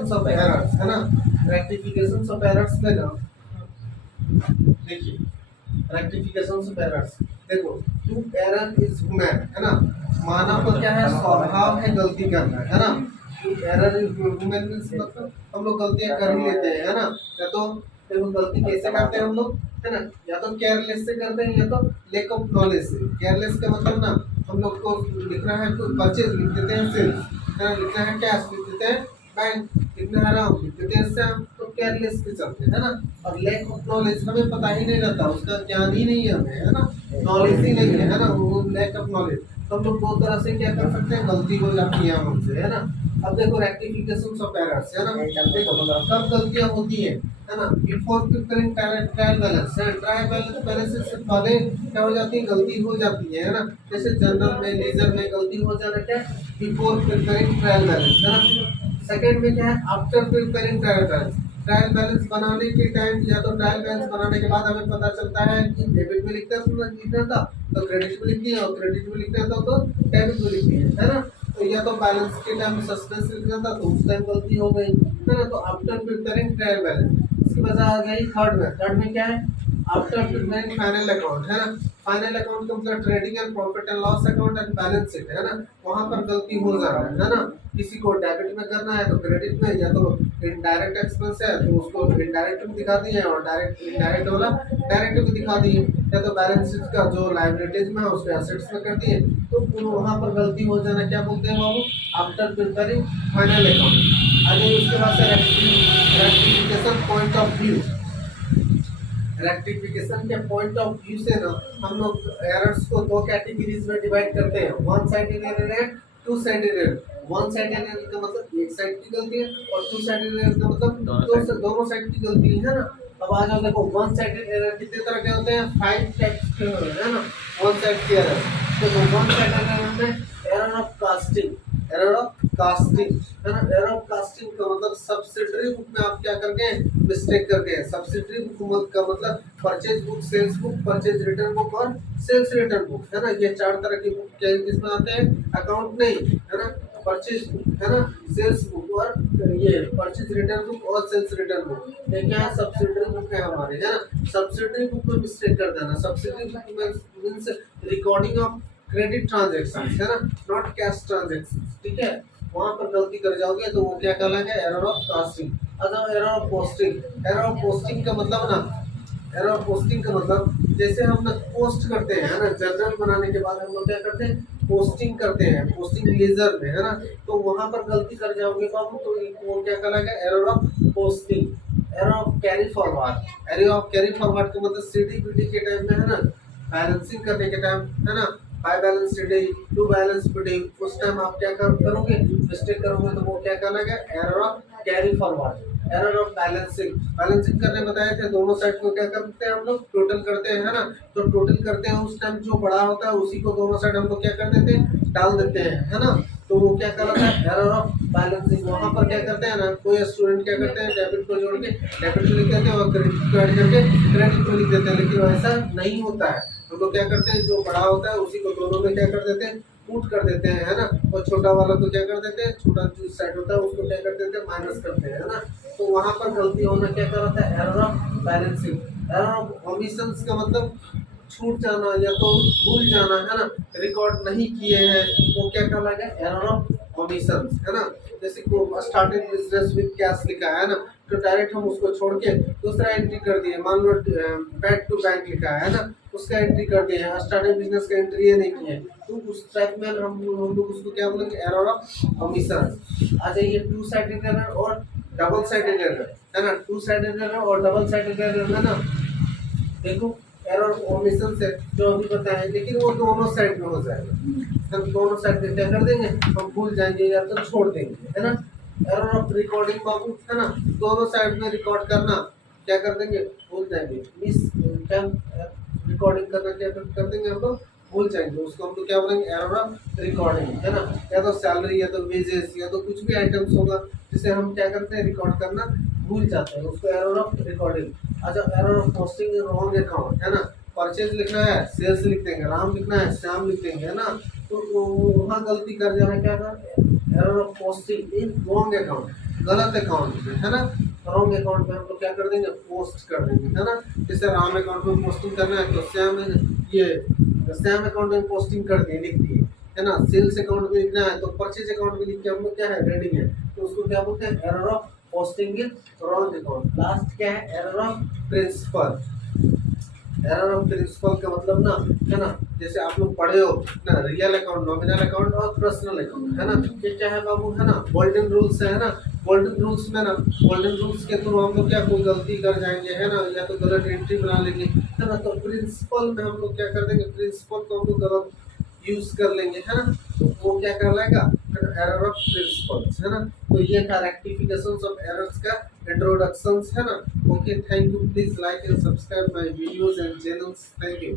Rectification of errors, है ना। Rectification of errors में ना देखिए, रेक्टिफिकेशन ऑफ एरर्स देखो, टू एरर इज ह्यूमन, है ना। मानव का क्या है, स्वभाव है गलती करना, है ना। To error is human means मतलब हम लोग गलतियां कर ही लेते हैं, है ना। या तो देखो गलती कैसे करते हैं हम लोग, है ना, या तो केयरलेस से करते हैं या तो लैक ऑफ नॉलेज से। केयरलेस का मतलब ना, हम लोग को लिखना है तो परचेज लिख देते हैं सेल्स, है ना, लिखना है कैश लिख देते हैं बैंक, लिखना है राम लिख देते हैं, इससे हम तो केयरलेस के चलते हैं, है ना। और लैक ऑफ नॉलेज हमें पता ही नहीं रहता, उसका ज्ञान ही नहीं है हमें, है ना, नॉलेज ही नहीं है ना, वो लैक ऑफ नॉलेज। तो हम लोग दो तरह से क्या कर सकते हैं, गलती हो जाती है हमसे, है ना। अब देखो रेक्टिफिकेशन ऑफ एरर्स, है ना, देखो कब गलतियां होती है ना, before preparing trial balance, trial balance पहले से पहले क्या हो जाती है, गलती हो जाती है ना। जैसे जनरल में, लेजर में गलती हो जाना क्या, बिफोर प्रिपेयरिंग ट्रायल बैलेंस, है ना। सेकंड में क्या है, after preparing trial balance. Trial balance बनाने के टाइम या तो ट्रायल बैलेंस बनाने के बाद हमें पता चलता है कि डेबिट में लिखना था तो क्रेडिट में लिख दिया, और क्रेडिट में लिखना था तो डेबिट में लिख दिया, है ना। तो या तो बैलेंस के टाइम में सस्पेंस लिखना था तो उस टाइम गलती हो गई, है ना। तो आफ्टर प्रिपेयरिंग ट्रायल बैलेंस, इसकी वजह आ गई थर्ड में क्या है, आफ्टर प्रिपेयरिंग फाइनल अकाउंट, है ना। फाइनल अकाउंट का मतलब trading and profit and loss account and balance sheet, है ना। वहां पर गलती हो जा रहा है ना। किसी को डेबिट में करना है तो क्रेडिट में, या तो इनडायरेक्ट एक्सपेंस है तो उसको इनडायरेक्ट में दिखा दिए, और डायरेक्ट इनडायरेक्ट वाला डायरेक्ट में दिखा दिए, या तो बैलेंस शीट का जो लायबिलिटीज में है उसको एसेट्स में कर दिए। तो वहां पर गलती हो जाना क्या बोलते हैं बाबू, आफ्टर प्रिपेयरिंग फाइनल अकाउंट। आगे उसके बाद से rectification point of view. Rectification के पॉइंट ऑफ व्यू से ना हम लोग एरर्स को दो कैटेगरीज में डिवाइड करते हैं, वन साइडेड एरर है, to sided error. One sided error का मतलब एक साइड की गलती है, और टू साइडेड एरर का मतलब दोनों साइड की गलती है ना। अब आ जाओ, देखो वन साइडेड एरर कितने तरह के होते हैं, 5 टाइप्स के होते हैं, है ना। वन साइड की एरर, तो वन साइडेड एरर में error of casting, error of casting, है ना। एरर ऑफ कास्टिंग का मतलब सब्सिडरी बुक में आप क्या करके मिस्टेक करके हैं। सब्सिडरी बुक का मतलब purchase book, sales book, purchase return book और सेल्स रिटर्न बुक, है ना। ये चार तरह की बुक क्या किसमें आते हैं, अकाउंट नहीं, है ना। परचेज बुक, है ना, सेल्स बुक और ये परचेज रिटर्न बुक और सेल्स रिटर्न बुक, ये क्या है, सब्सिडरी बुक है हमारे, है ना। सब्सिडरी बुक में मिस्टेक कर देना। सब्सिडरी बुक में means recording of credit transaction, है ना, नॉट कैश ट्रांजैक्शन, ठीक है। वहां पर गलती कर जाओगे तो वो क्या कहलाएगा, एरर ऑफ कास्टिंग। अच्छा, error of posting. Error of posting का मतलब ना, एरर ऑफ पोस्टिंग का मतलब जैसे हम ना पोस्ट करते हैं, है ना, जर्नल बनाने के बाद हम लोग क्या करते हैं, पोस्टिंग करते हैं, पोस्टिंग लेजर में, है ना। तो वहां पर गलती कर जाओगे बाबू तो वो क्या कहलाएगा, error of posting. Error of carry forward. Error of carry forward का मतलब सीडीपीडी के टाइम में, है ना, बैलेंसिंग करने के टाइम, है ना, by balance sheet to balance sheet, उस टाइम आप क्या करोगे, मिस्टेक करोगे तो वो क्या कहलाएगा, error of carry forward. Error of balancing. Balancing करने बताए थे, दोनों साइड को क्या करते हैं हम लोग, टोटल करते हैं, है ना। तो टोटल करते हैं उस टाइम जो बड़ा होता है उसी को दोनों साइड हम लोग क्या कर देते हैं, डाल देते हैं, है ना। तो वो क्या कहलाता है, एरर ऑफ बैलेंसिंग। वहां पर क्या करते हैं ना, कोई स्टूडेंट क्या करते हैं, डेबिट को जोड़ के डेबिट में लिख देते हैं और क्रेडिट को ऐड करके क्रेडिट में लिख देते हैं, लेकिन वैसा नहीं होता है। हम लोग क्या करते हैं, जो बड़ा होता है उसी को दोनों में क्या कर देते हैं, पुट कर देते हैं, है ना। और छोटा वाला को क्या कर देते हैं, छोटा जो साइड होता है उसको क्या कर देते हैं, माइनस करते हैं, है ना। तो वहां पर गलती होना क्या कहलाता है, error of balancing. Error of omissions का मतलब छूट जाना या तो भूल जाना, है ना, रिकॉर्ड नहीं किए हैं, वो क्या कहलाएगा, एरर ऑफ ओमिशंस, है ना। जैसे को स्टार्टिंग बिजनेस विद कैश लिखा है ना, तो डायरेक्ट हम उसको छोड़ के दूसरा एंट्री कर दिए, मान लो बैक टू बैंक लिखा है ना, उसका एंट्री कर दिए हैं, स्टार्टिंग बिजनेस का एंट्री ये नहीं किए, तो उस टाइप में हम लोग उसको क्या बोलेंगे, एरर ऑफ ओमिशन। आ जाइए टू साइडेड एरर और डबल साइडेड एरर, है ना। टू साइडेड एरर और डबल साइडेड एरर, है ना। देखो एरर ओमिशन से जो अभी बताया, लेकिन वो दोनों साइड में हो जाएगा। हम दोनों साइड में क्या कर देंगे, हम भूल जाएंगे या तो छोड़ देंगे, है ना। एरर ऑफ रिकॉर्डिंग बाबू, है ना, दोनों साइड में रिकॉर्ड करना क्या कर देंगे, भूल जाएंगे। मिस क्या रिकॉर्डिंग करना क्या कर देंगे हम लोग, भूल जाएंगे, उसको हम लोग क्या बोलेंगे, एरर ऑफ रिकॉर्डिंग, है ना। या तो सैलरी या तो वेजेस या तो कुछ भी आइटम्स होगा जिसे हम क्या करते हैं, रिकॉर्ड करना भूल जाते हैं, उसको एरर ऑफ रिकॉर्डिंग। अच्छा, error of posting wrong account, है ना। परचेज लिखना है, सेल्स लिख देंगे, राम लिखना है, श्याम लिख देंगे, है ना। तो वहाँ गलती कर जाना क्या था, error of posting in wrong account. गलत अकाउंट में, है ना, रॉन्ग अकाउंट में हम लोग क्या कर देंगे, पोस्ट कर देंगे, है ना। जैसे राम अकाउंट में पोस्टिंग करना है तो श्याम अकाउंट में पोस्टिंग कर दिए, लिख दिए, है ना। सेल्स अकाउंट में लिखना है तो परचेज अकाउंट में लिख के हम लोग क्या है, रेडिंग है, तो उसको क्या बोलते हैं, error of posting in wrong account. Last क्या है, error of principle. Error of principle का मतलब ना, है ना, जैसे आप लोग पढ़े हो ना, रियल अकाउंट, नॉमिनल अकाउंट और पर्सनल अकाउंट, है ना। ये क्या है बाबू, है ना, गोल्डन रूल्स है ना। गोल्डन रूल्स में ना, गोल्डन रूल्स के थ्रू हम लोग क्या कोई गलती कर जाएंगे, है ना, या तो गलत एंट्री बना लेंगे, है ना, तो प्रिंसिपल में हम लोग क्या कर देंगे, प्रिंसिपल को हम लोग गलत यूज कर लेंगे, है ना, तो वो क्या कहलाएगा, एरर ऑफ प्रिंसिपल्स, है ना। तो ये था रेक्टिफिकेशंस ऑफ एरर्स का इंट्रोडक्शंस, है ना। Okay, thank you, please like and subscribe my videos and channels, thank you.